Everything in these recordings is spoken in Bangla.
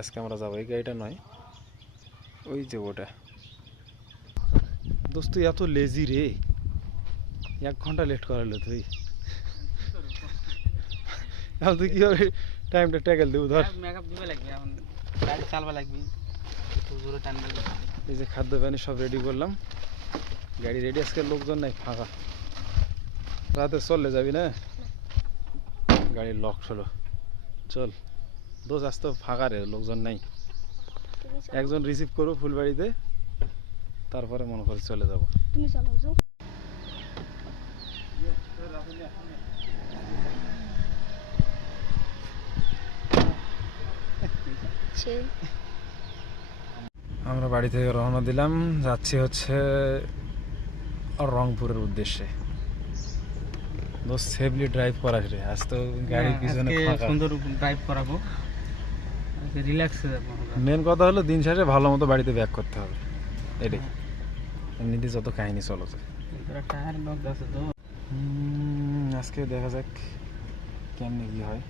আজকে আমরা যাবো। এই গাড়িটা নয়, ওই যে ওটা। দোস্ত তুই এত লেজি রে, 1 ঘন্টা লেট করালো তুই। এখন তুই কীভাবে টাইমটা ট্যাকেল দেবো? ধর মেকআপ দিবে লাগবে, এখন গাড়ি চালবা লাগবে, জোরে টানবে লাগবে। এই যে খাদ্য পানি সব রেডি করলাম, গাড়ি রেডি। আজকে লোকজন নাই, ফাঁকা। রাতে চললে যাবি না? গাড়ির লক হলো, চল দোষ। আজ তো ফাঁকা রে, লোকজন নাই। একজন রিসিভ করবো ফুলবাড়িতে, তারপরে মনে করে চলে যাবো। তুমি চালাও যাও। আমরা বাড়ি থেকে রওনা দিলাম, যাচ্ছি হচ্ছে রংপুরের উদ্দেশ্যে। দোস্ত সেফলি ড্রাইভ করাস রে, আজ তো গাড়ির পিছনে ফাঁকা। সুন্দর ড্রাইভ করাবো, রিল্যাক্সে যাবো। মেন কথা হলো দিন শেষে ভালো মতো বাড়িতে ব্যাক করতে হবে, এটাই। এমনিতে যত কাহিনী চলো যায়। টায়ার লক আছে তো। আজকে দেখা যাক কেমনে কি হয়।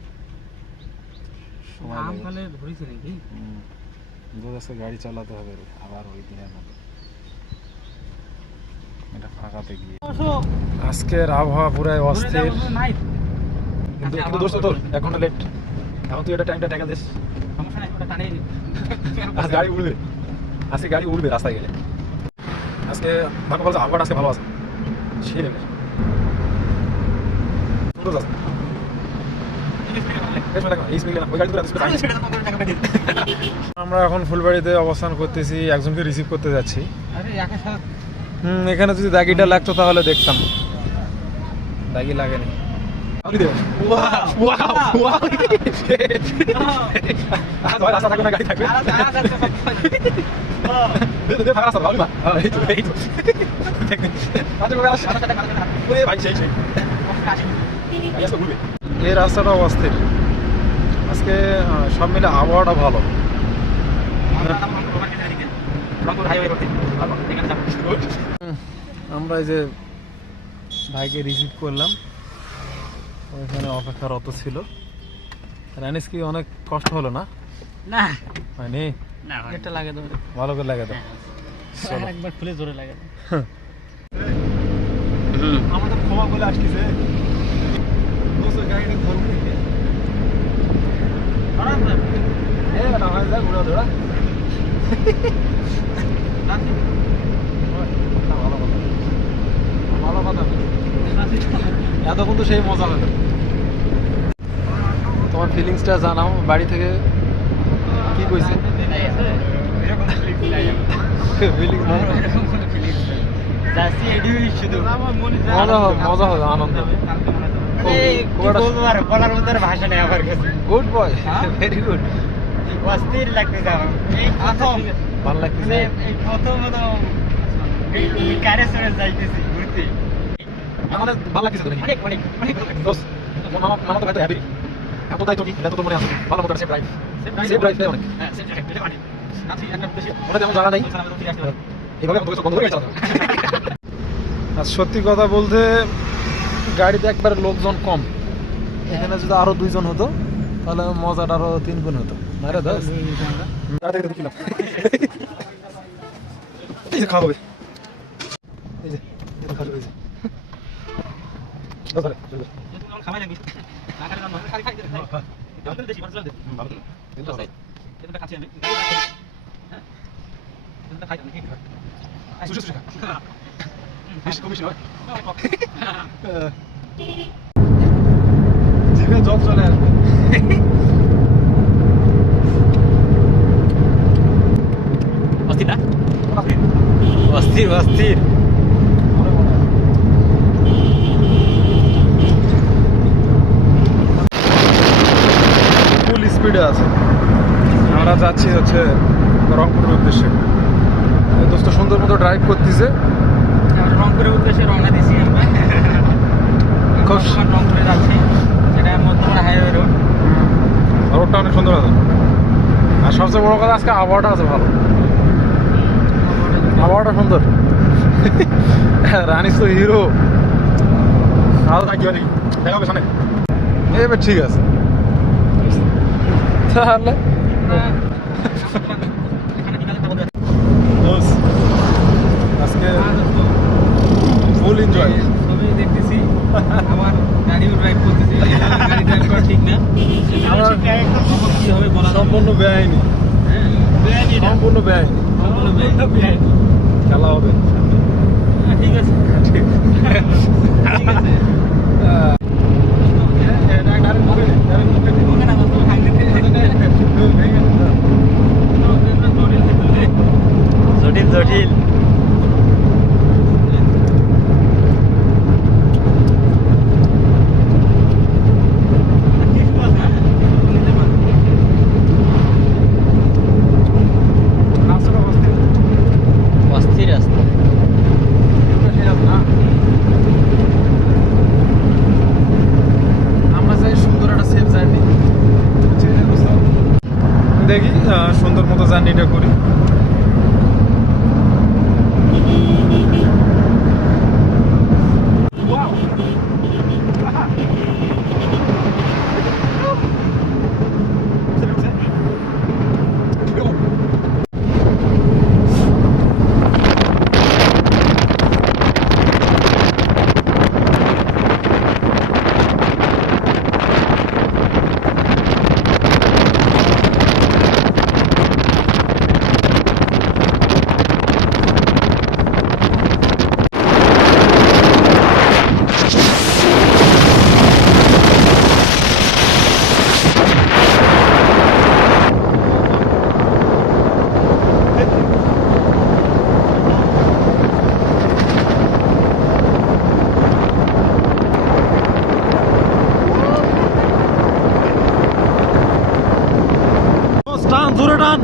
সময় আম লাগে। খালে ধরেছে নাকি? আজকে গাড়ি চালাতে হবে রে, আবার ওই দিনের মতো। এটা ফাঁকাতে গিয়ে আজকের আবহাওয়া পুরাই অস্থির। কিন্তু দোস্ত তোর 1 ঘন্টা লেট। এখন তুই এটা টাইমটা ট্যাকেল দিস। সমস্যা নাই, ওটা টানেই দিই। আজ গাড়ি উড়বে, আজকে গাড়ি উড়বে রাস্তায় গেলে। আজকে ভাগ্য ভালো, আবহাওয়াটা আজকে ভালো আছে। সেই লেভেল সুন্দর আছে। আমরা এখন ফুলবাড়িতে অবস্থান করতেছি, একজনকে রিসিভ করতে যাচ্ছি। এখানে যদি দাগিটা লাগতো তাহলে দেখতাম, দাগি লাগেনি। এই রাস্তাটা অস্থির। আজকে সব মিলে আবহাওয়াটা ভালো। আমরা এই যে ভাইকে রিসিভ করলাম, ওইখানে অপেক্ষারত ছিল। রানিস কি অনেক কষ্ট হলো না? না হয়নি, না এটা লাগে তো, ভালো করে লাগে তো। একবার খুলে জোরে লাগে। আমাদের ক্ষমা বলে আসতেছে গাড়িটা ধরবো ভালো কথা। এতক্ষণ তো সেই মজা হবে। তোমার ফিলিংসটা জানাও, বাড়ি থেকে কি কইছে? মজা হবে, আনন্দ। বলার মধ্যে ভাষা নেই আমার কাছে। Good boy, very good. অস্থির লাগতেছে আমার। এই প্রথম ভালো লাগতেছে। এই প্রথম কারে চড়ে যাইতেছি ঘুরতে। আমাদের ভালো লাগতেছে তো? অনেক অনেক অনেক দোস্ত মামা তো ভাই তো হ্যাপি। এত দায়িত্ব কি, এত তো মনে আছে। ভালো মতো সেফ ড্রাইভ, সেফ ড্রাইভ দেয় অনেক। হ্যাঁ সেফ ড্রাইভ এটা অনেক। আছি একটা উদ্দেশ্য, ওটা তেমন জানা নাই। এইভাবে আমাদের বন্ধ হয়ে গেছে। আর সত্যি কথা বলতে গাড়িতে একবার লোকজন কম। এখানে যদি আরো 2 জন হতো তাহলে মজাটা আরো 3 গুণ হতো। মারে দাস এই যে খাওয়া হবে, এই যে খাওয়া হয়েছে। খাওয়াই লাগবে খাই খাই বেশি মানুষ দে ভালো কিন্তু এটা খাচ্ছি আমি। হ্যাঁ এটা খাই আমি। সুশি সুশি বেশি কমিশন হয়। জিভে জল চলে আসবে। অস্থির না? অস্থির অস্থির। ফুল স্পিডে আছে। আমরা যাচ্ছি হচ্ছে রংপুরের উদ্দেশ্যে। দোস্ত সুন্দর মতো ড্রাইভ করতেছে। আমরা রংপুরের উদ্দেশ্যে রওনা দিছি। খুব রংপুরে যাচ্ছি, সেটা মধ্যমরা হাইওয়ে রোড। রোডটা অনেক সুন্দর আছে। আর সবচেয়ে বড় কথা আজকে আবহাওয়াটা আছে ভালো, আবহাওয়াটা সুন্দর। রানিস তো হিরো। আরো থাকিও নাকি দেখা হবে সামনে। এবার ঠিক আছে তাহলে আজকে ফুল এনজয়। ছবি দেখতেছি, আমার গাড়িও ড্রাইভ করতেছি, গাড়ি ড্রাইভ করা ঠিক না। আমার কখন কি হবে বলা যাবে না। সম্পূর্ণ বেআইনি, হ্যাঁ, সম্পূর্ণ বেআইনি সম্পূর্ণ বেআইনি। খেলা হবে। হ্যাঁ, ঠিক আছে, ঠিক আছে। ওকে না, তো ভাঙতে জটিল জটিল। অস্থির রাস্তা। আমরা চাই সুন্দর একটা সেফ জার্নি, দেখি সুন্দর মতো জার্নিটা করি। টান, জোরে টান।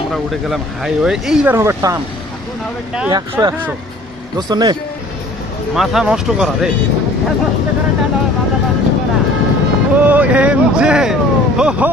আমরা উঠে গেলাম হাইওয়ে। এইবার হবে টান 100 দোস্ত নে, মাথা নষ্ট করা রে। ও এম জে, হো হো।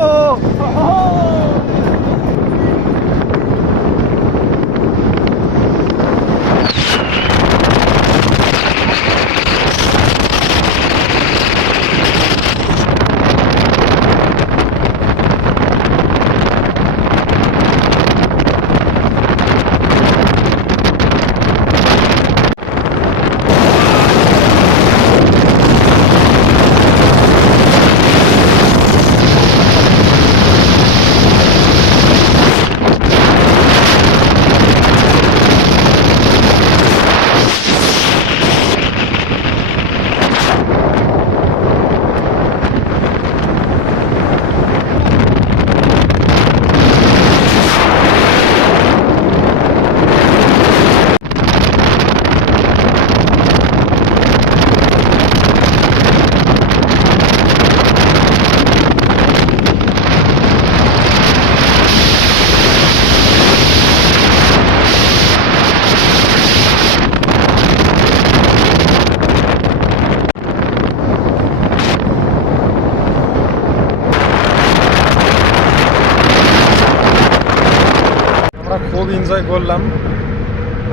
পর্যায়ে করলাম।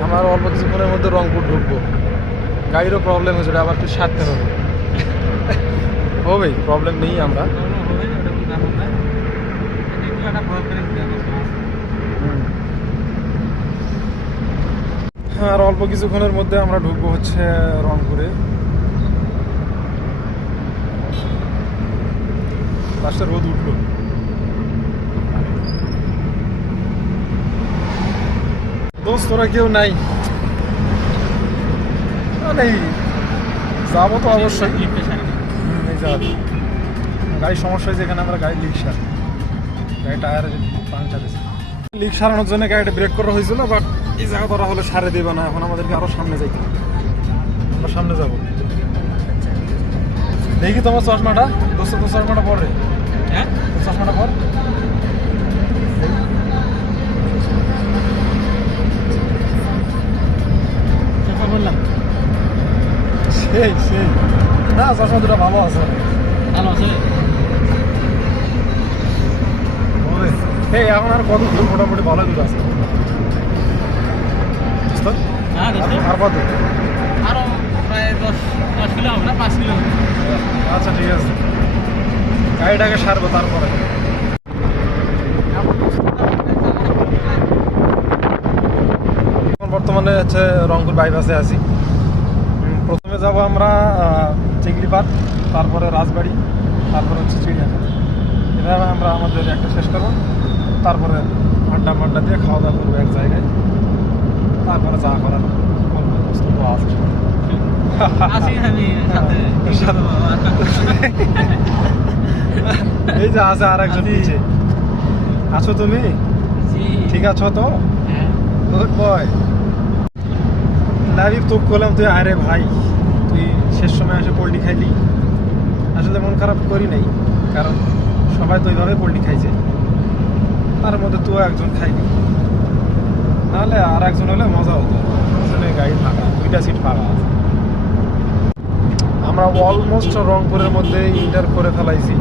আমার অল্প কিছুক্ষণের মধ্যে রংপুর ঢুকবো। গাড়িরও প্রবলেম হয়েছে, আবার একটু সারতে হবে। হবে, প্রবলেম নেই আমরা। হ্যাঁ, আর অল্প কিছুক্ষণের মধ্যে আমরা ঢুকবো হচ্ছে রংপুরে। লাস্টে রোদ উঠলো। দোস্ত তোরা কেউ নাই? নেই, যাবো তো অবশ্যই। গাড়ির সমস্যা হয়েছে এখানে, আমরা গাড়ি লিক সার, গাড়ি টায়ার পাংচার হয়েছে। লিক সারানোর জন্য গাড়িটা ব্রেক করা হয়েছিল, বাট এই জায়গা ধরা হলে সারে দেবে না। এখন আমাদেরকে আরো সামনে যাইতে হবে, আমরা সামনে যাবো। দেখি তোমার চশমাটা, দোস্ত তোর চশমাটা পর রে। হ্যাঁ, তোর চশমাটা পর। বললাম সেই সেই না, চশমা দুটো ভালো আছে। ভালো আছে। এই এখন আর কত দূর? মোটামুটি ভালো দূর আছে। হ্যাঁ, আর কত? আরো প্রায় 10 কিলো হবে না, 5 কিলো। আচ্ছা ঠিক আছে, গাড়িটাকে সারবো তারপরে। এখন বর্তমানে হচ্ছে রংপুর বাইপাসে আছি। প্রথমে যাব আমরা চিংড়ি পার্ক, তারপরে রাজবাড়ি, তারপরে হচ্ছে চিড়িয়াখানা। এভাবে আমরা আমাদের একটা শেষ করবো, তারপরে আড্ডা মাড্ডা দিয়ে খাওয়া দাওয়া করবো এক জায়গায়, তারপরে যা করার করবো। আছে আসি আমি সাথে। এই যে আছে আর একজন নিচে। আছো তুমি? ঠিক আছো তো? Good boy. লাইভ তো করলাম, তুই আরে ভাই তুই শেষ সময় এসে পোল্ট্রি খাইলি। আসলে মন খারাপ করি নাই, কারণ সবাই তো ওইভাবে পোল্ট্রি খাইছে, তার মধ্যে তুই একজন খাইলি, নাহলে আর একজন হলে মজা হতো। আসলে গাড়ি ফাঁকা, 2টা সিট ফাঁকা আছে। আমরা অলমোস্ট রংপুরের মধ্যে ইন্টার করে ফেলাইছি।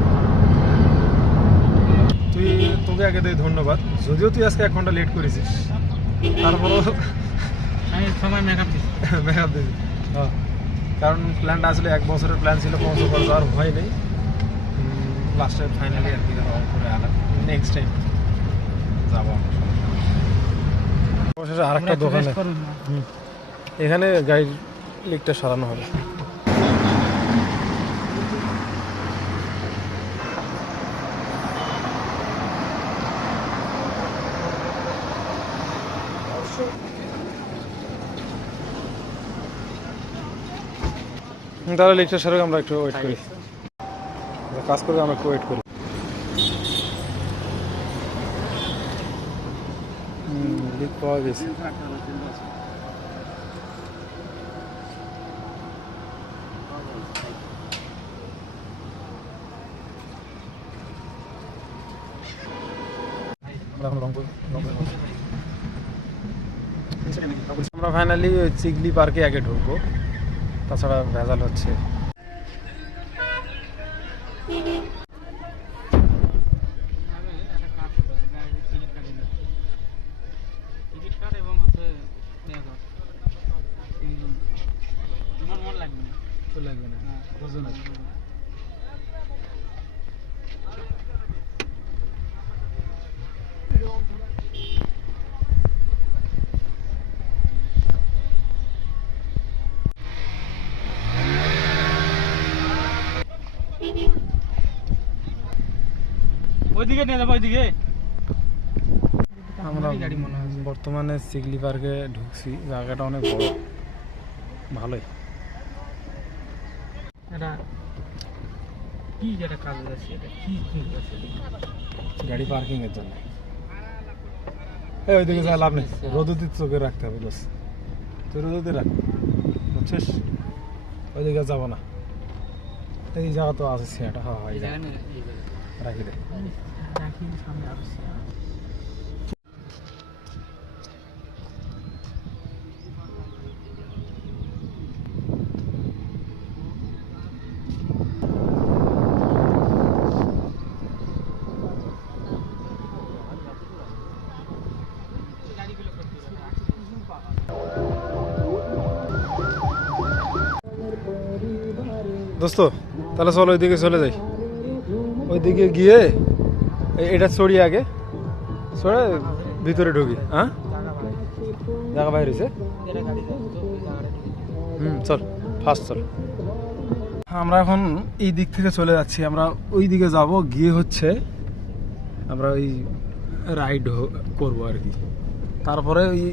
তোকে আগে দিয়ে ধন্যবাদ, যদিও তুই আজকে 1 ঘন্টা লেট করেছিস, তারপরও আমি সময় মেকআপ দিচ্ছি। মেকআপ দিবি। কারণ প্ল্যানটা আসলে 1 বছরের প্ল্যান ছিল, পৌঁছবার যাওয়ার ভয় নেই। লাস্টে ফাইনালি আর কি রংপুরে আলাদা নেক্সট টাইম যাবো। অবশেষে আরেকটা দোকানে, এখানে গাড়ির লিকটা সারানো হবে। তাহলে লিকটা সারা আমরা একটু ওয়েট করি, কাজ করবে আমরা একটু ওয়েট করি। লিক পাওয়া গেছে। আমরা ফাইনালি ওই চিগলি পার্কে আগে ঢুকবো, তাছাড়া ভেজাল হচ্ছে। লাগবে না, বুঝুন ওইদিকে নিয়ে যাবো, ওইদিকে। আমরা বর্তমানে চিগলি পার্কে ঢুকছি, জায়গাটা অনেক বড়, ভালোই। এটা কি যেটা কাজ আছে, এটা কি আছে? গাড়ি পার্কিং এর জন্য। ওইদিকে যা লাভ নেই, রোদে চোখে রাখতে হবে। বস তুই রোদে রাখ, বুঝছিস? ওইদিকে যাবো না, এই জায়গা তো আছে সেটা। হ্যাঁ রাখি দে। সামনে আরো গাড়িগুলো দোস্ত তাহলে চলো ওইদিকে চলে যাই, ওইদিকে গিয়ে এটা চড়ি আগে, চড়ে ভিতরে ঢুকি। হ্যাঁ জায়গা বাইর হয়েছে, চল ফার্স্ট চল। আমরা এখন এই দিক থেকে চলে যাচ্ছি, আমরা ওই দিকে যাব, গিয়ে হচ্ছে আমরা ওই রাইড করবো আর কি। তারপরে ওই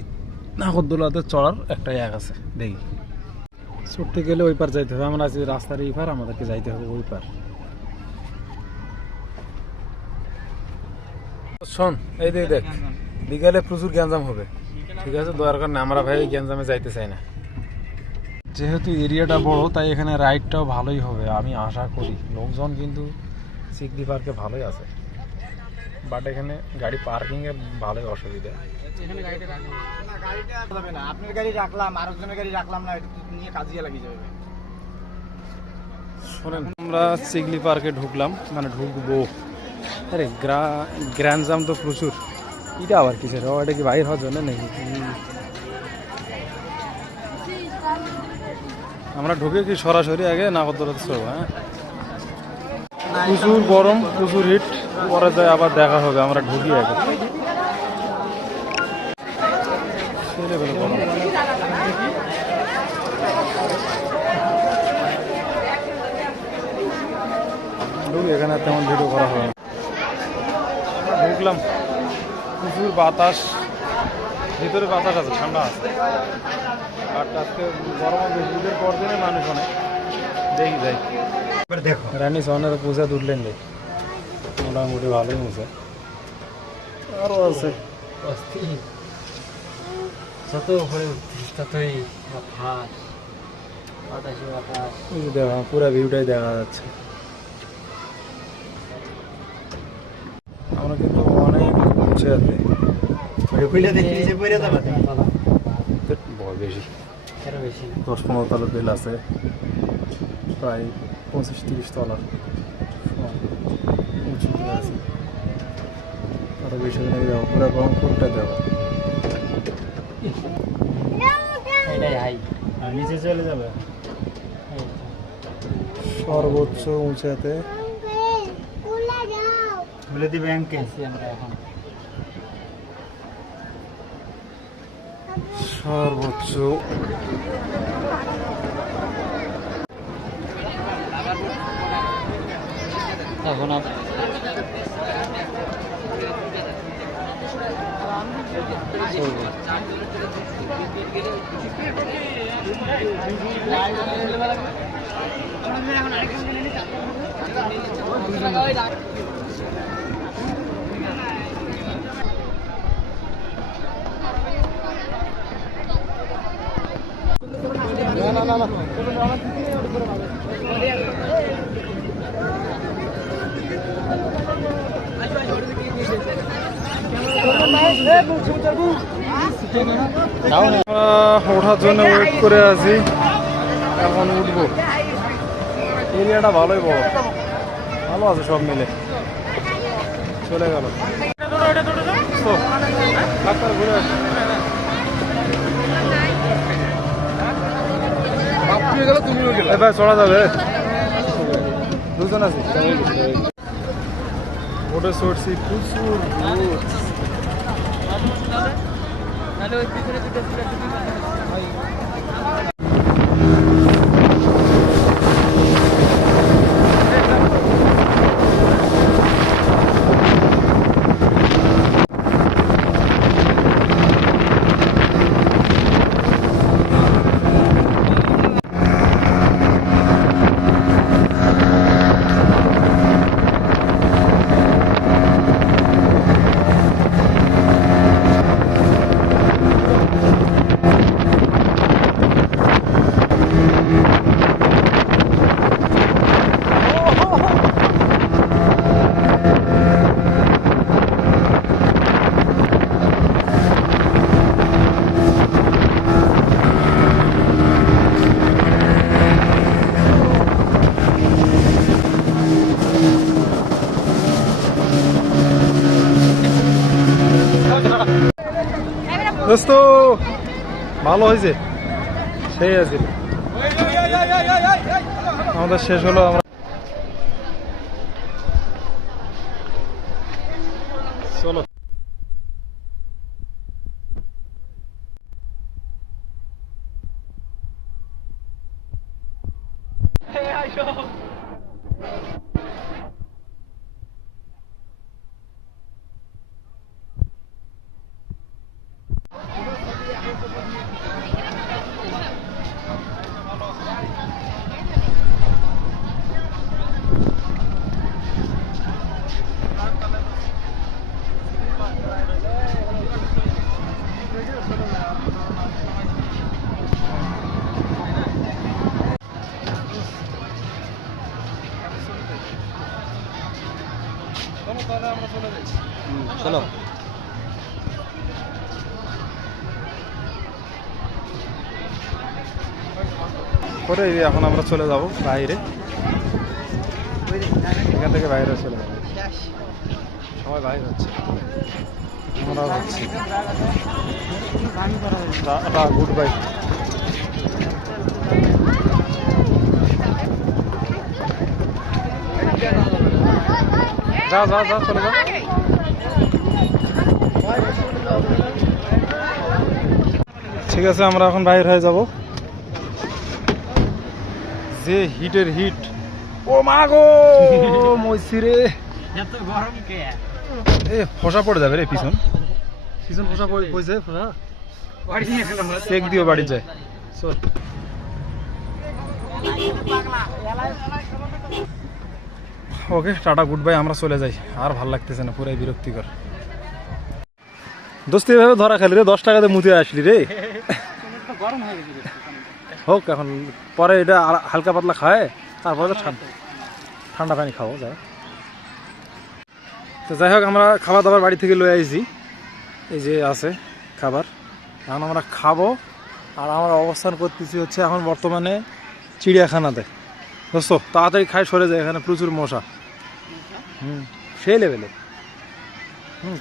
নাগরদোলাতে চড়ার একটা এক আছে, দেখি ছুটতে গেলে ওই পার যাইতে হবে। আমরা আছি রাস্তার এই পার, আমাদেরকে যাইতে হবে ওই পার। শোন এই দেখ দেখ, বিকালে প্রচুর গ্যাঞ্জাম হবে, ঠিক আছে? দরকার না, আমরা ভাই ওই গ্যাঞ্জামে যাইতে চাই না। যেহেতু এরিয়াটা বড় তাই এখানে রাইডটাও ভালোই হবে আমি আশা করি। লোকজন কিন্তু চিকদি পার্কে ভালোই আছে, বাট এখানে গাড়ি পার্কিং এর ভালোই অসুবিধা। আপনার গাড়ি রাখলাম, আরেকজনের গাড়ি রাখলাম না, নিয়ে কাজিয়া লাগিয়ে যাবে। শোনেন, আমরা চিকলি পার্কে ঢুকলাম, মানে ঢুকবো। আরে গ্র্যান্ডজাম তো প্রচুর। এটা আবার কিসের, এটা কি বাইর হওয়ার জন্য নাকি? আমরা ঢুকে কি সরাসরি আগে নাগরদোলাতে চড়বো? হ্যাঁ, প্রচুর গরম, প্রচুর হিট, পরে যায় আবার দেখা হবে। আমরা ঢুকি আগে, গরম। ঢুকি, এখানে তেমন ভিডিও করা হবে না। ঢুকলাম, প্রচুর বাতাস, ভিতরে বাতাস আছে, ঠান্ডা আছে। আর আজকে গরম বেশি পর দিনে মানুষ অনেক, দেখি যাই। দেখো রানী সোহানের পূজা তুললেন রে, মোটামুটি ভালোই মুছে। আরও আছে, যত উপরে উঠছিস ততই বাতাস, বাতাসে বাতাস। এই যে দেখা, পুরা ভিউটাই দেখা যাচ্ছে। আমরা কিন্তু অনেক উঁচে আছে, বেশি 10-15 তলা বেল আছে, প্রায় 25-30 তলা উঁচু আছে। আরো বেশি দিনে দেওয়া, পুরো ব্রহ্মপুরটা দেওয়া। নিচে চলে যাবে সর্বোচ্চ উঁচাতে বলে দিবে ব্যাংকে আমরা এখন সর্বোচ্চ। এখন ওঠার জন্য ওয়েট করে আছি, এখন উঠবো। এরিয়াটা ভালোই বড়, ভালো আছে সব মিলে। চলে গেল ঘুরে আসি। এবার চড়া যাবে, দুজন আছি, ওটা চড়ছি, প্রচুর রোদ। দোস্ত ভালো হয়েছে, সেই আছে। আমাদের শেষ হলো। আমরা চলো চলো করে এখন আমরা চলে যাব বাইরে, এখান থেকে বাইরে চলে যাবো। সবাই বাইরে হচ্ছে, আমরাও হচ্ছি। Good bye. যা যা যা চলে যা। ঠিক আছে, আমরা এখন বাইরে হয়ে যাব। যে হিটের হিট, ও মা গো মইছি রে, এত গরম কে? এ ফসা পড়ে যাবে রে, পিছন পিছন ফসা পড়ছে, ফসা বাড়ি নিয়ে গেলাম। চেক দিও বাড়ি যায়। চল ওকে, টাটা গুড বাই, আমরা চলে যাই। আর ভাল লাগতেছে না, পুরাই বিরক্তিকর। দোস্তি এভাবে ধরা খেলি রে, 10 টাকাতে মুতে আসলি রে। গরম হয়ে গেছে। হোক, এখন পরে এটা হালকা পাতলা খায়, তারপরে তো ঠান্ডা পানি খাবো যায়। তো যাই হোক, আমরা খাবার দাবার বাড়ি থেকে লয়ে আইছি, এই যে আছে খাবার, এখন আমরা খাবো। আর আমরা অবস্থান করতেছি হচ্ছে এখন বর্তমানে চিড়িয়াখানাতে। দোস্ত তাড়াতাড়ি খাই, সরে যায়, এখানে প্রচুর মশা। সেই লেভেলে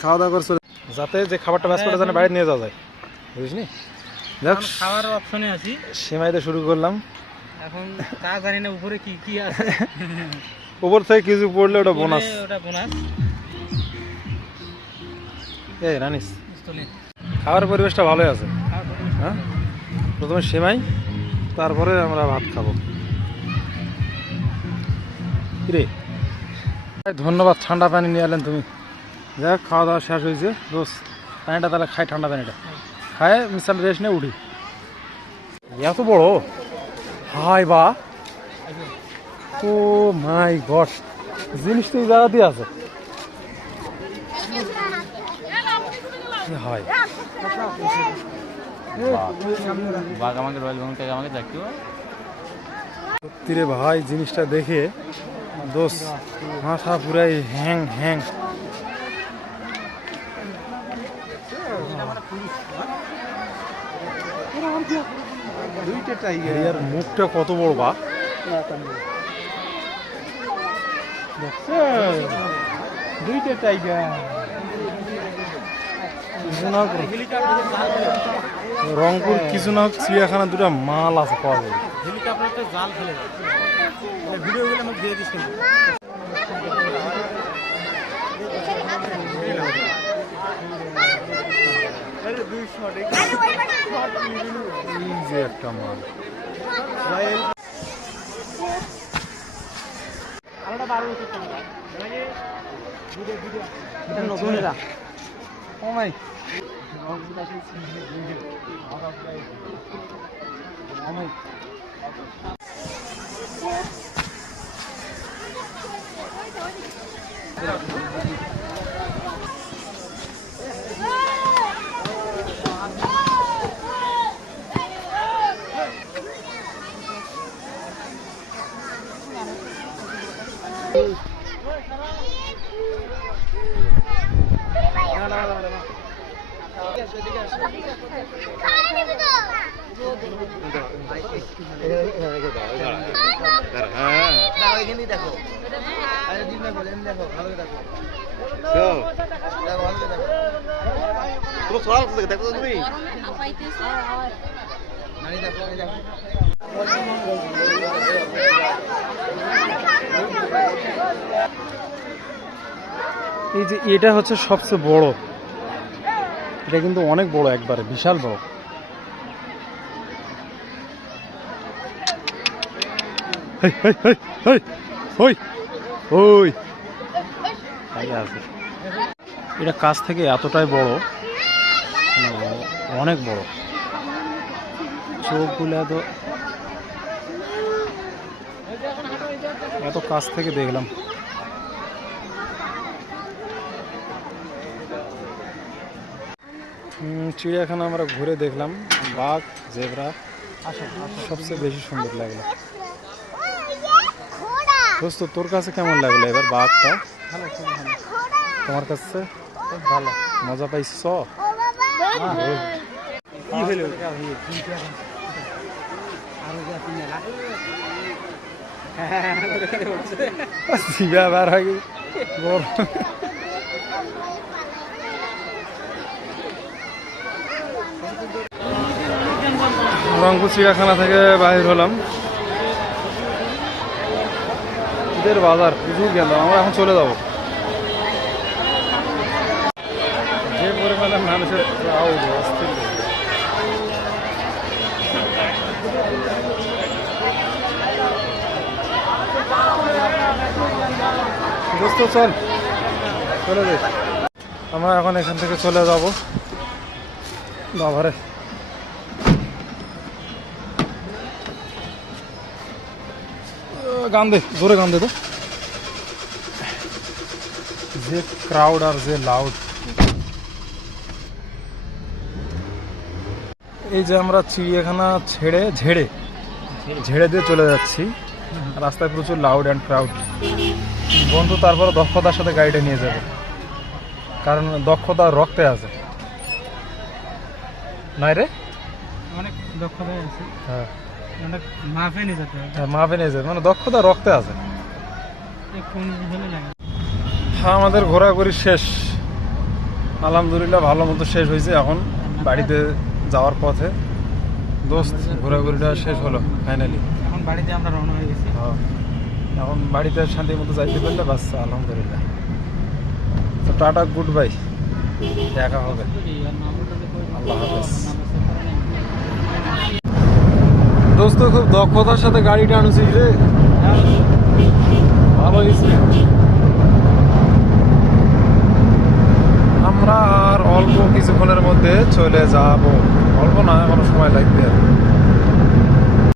খাওয়া দাওয়া করে চলে, যাতে যে খাবারটা ম্যাচ করে জানে বাইরে নিয়ে যাওয়া যায়, বুঝলি? দেখ, খাওয়ার অপশনে আছি, সেমাইতে শুরু করলাম। এখন তা জানি না উপরে কি কি আছে। উপর থেকে কিছু পড়লে ওটা বোনাস। ওটা বোনাস। এই রানিস, খাওয়ার পরিবেশটা ভালোই আছে। হ্যাঁ, প্রথমে সেমাই, তারপরে আমরা ভাত খাবো। রে ধন্যবাদ, ঠান্ডা পানি নিয়ে এলেন তুমি। যাক, খাওয়া দাওয়া শেষ হয়েছে দোস্ত, পানিটা তাহলে খাই, ঠান্ডা পানিটা খায় মিসাল রেস্ট নিয়ে উঠি। এত বড় হাই বা, ও মাই গড, জিনিস তো এই জায়গাতেই আছে। হাই বাঘ আমাকে রয়্যাল বেঙ্গল থেকে আমাকে দেখতে সত্যি রে ভাই, জিনিসটা দেখে দোস্ত মাথা পুরাই হ্যাং হ্যাং। এর মুখটা কত বড় বা, দুইটা টাইগার। রংপুর কিছু না হোক, চিড়িয়াখানা দুটা মাল আছে পাওয়া যাবে। হেলিকপ্টারটা জাল ফেলে ভিডিওগুলো আমাকে দিয়ে দিস। এই যে একটা মাল, ও মাই এই যে এটা হচ্ছে সবচেয়ে বড়, এটা কিন্তু অনেক বড়, একবারে বিশাল বড়। হেই হেই হেই হেই ওই ওই তাই আছে। এটা কাছ থেকে এতটাই বড়, মানে অনেক বড়, চোখগুলো তো এত কাছ থেকে দেখলাম। চিড়িয়াখানা আমরা ঘুরে দেখলাম, বাঘ, জেব্রা সবচেয়ে বেশি সুন্দর লাগলো। দোস্ত তোর কাছে কেমন লাগলো এবার বাঘটা? তোমার কাছে ভালো, মজা পাইছ? কি হলো বার হয়ে গেছে। রংপুর চিড়িয়াখানা থেকে বাইর হলাম, ঈদের বাজার প্রচুর গেল, আমরা এখন চলে যাব। যে পরিমাণে মানুষের ক্রাউড, অস্থির। দোস্ত চল চলে যাই, আমরা এখন এখান থেকে চলে যাব বাবারে। গান দে, জোরে গান দে তো। যে ক্রাউড আর যে লাউড। এই যে আমরা চিড়িয়াখানা ছেড়ে ঝেড়ে দিয়ে চলে যাচ্ছি, রাস্তায় প্রচুর লাউড অ্যান্ড ক্রাউড। বন্ধু তারপরে দক্ষতার সাথে গাড়িটা নিয়ে যাবে, কারণ দক্ষতা রক্তে আছে, নাই রে? অনেক দক্ষতায় আছে, হ্যাঁ অনেক মাফে নিয়ে যেতে হবে। মাপে নিয়ে যাবে, মানে দক্ষতা রক্তে আছে। হ্যাঁ, আমাদের ঘোরাঘুরি শেষ আলহামদুলিল্লাহ, ভালো মতো শেষ হয়েছে। এখন বাড়িতে যাওয়ার পথে দোস্ত, ঘোরাঘুরিটা শেষ হলো ফাইনালি। এখন বাড়িতে আমরা রওনা হয়ে গেছি। হ্যাঁ, এখন বাড়িতে শান্তির মতো যাইতে পারলে বাস আলহামদুলিল্লাহ। তো টাটা, গুড বাই, দেখা হবে, আল্লাহ হাফেজ। দোস্ত খুব দক্ষতার সাথে গাড়িটা আনছিস রে, ভালো হয়েছে। আমরা আর অল্প কিছুক্ষণের মধ্যে চলে যাব, অল্প না, এখনো সময় লাগবে।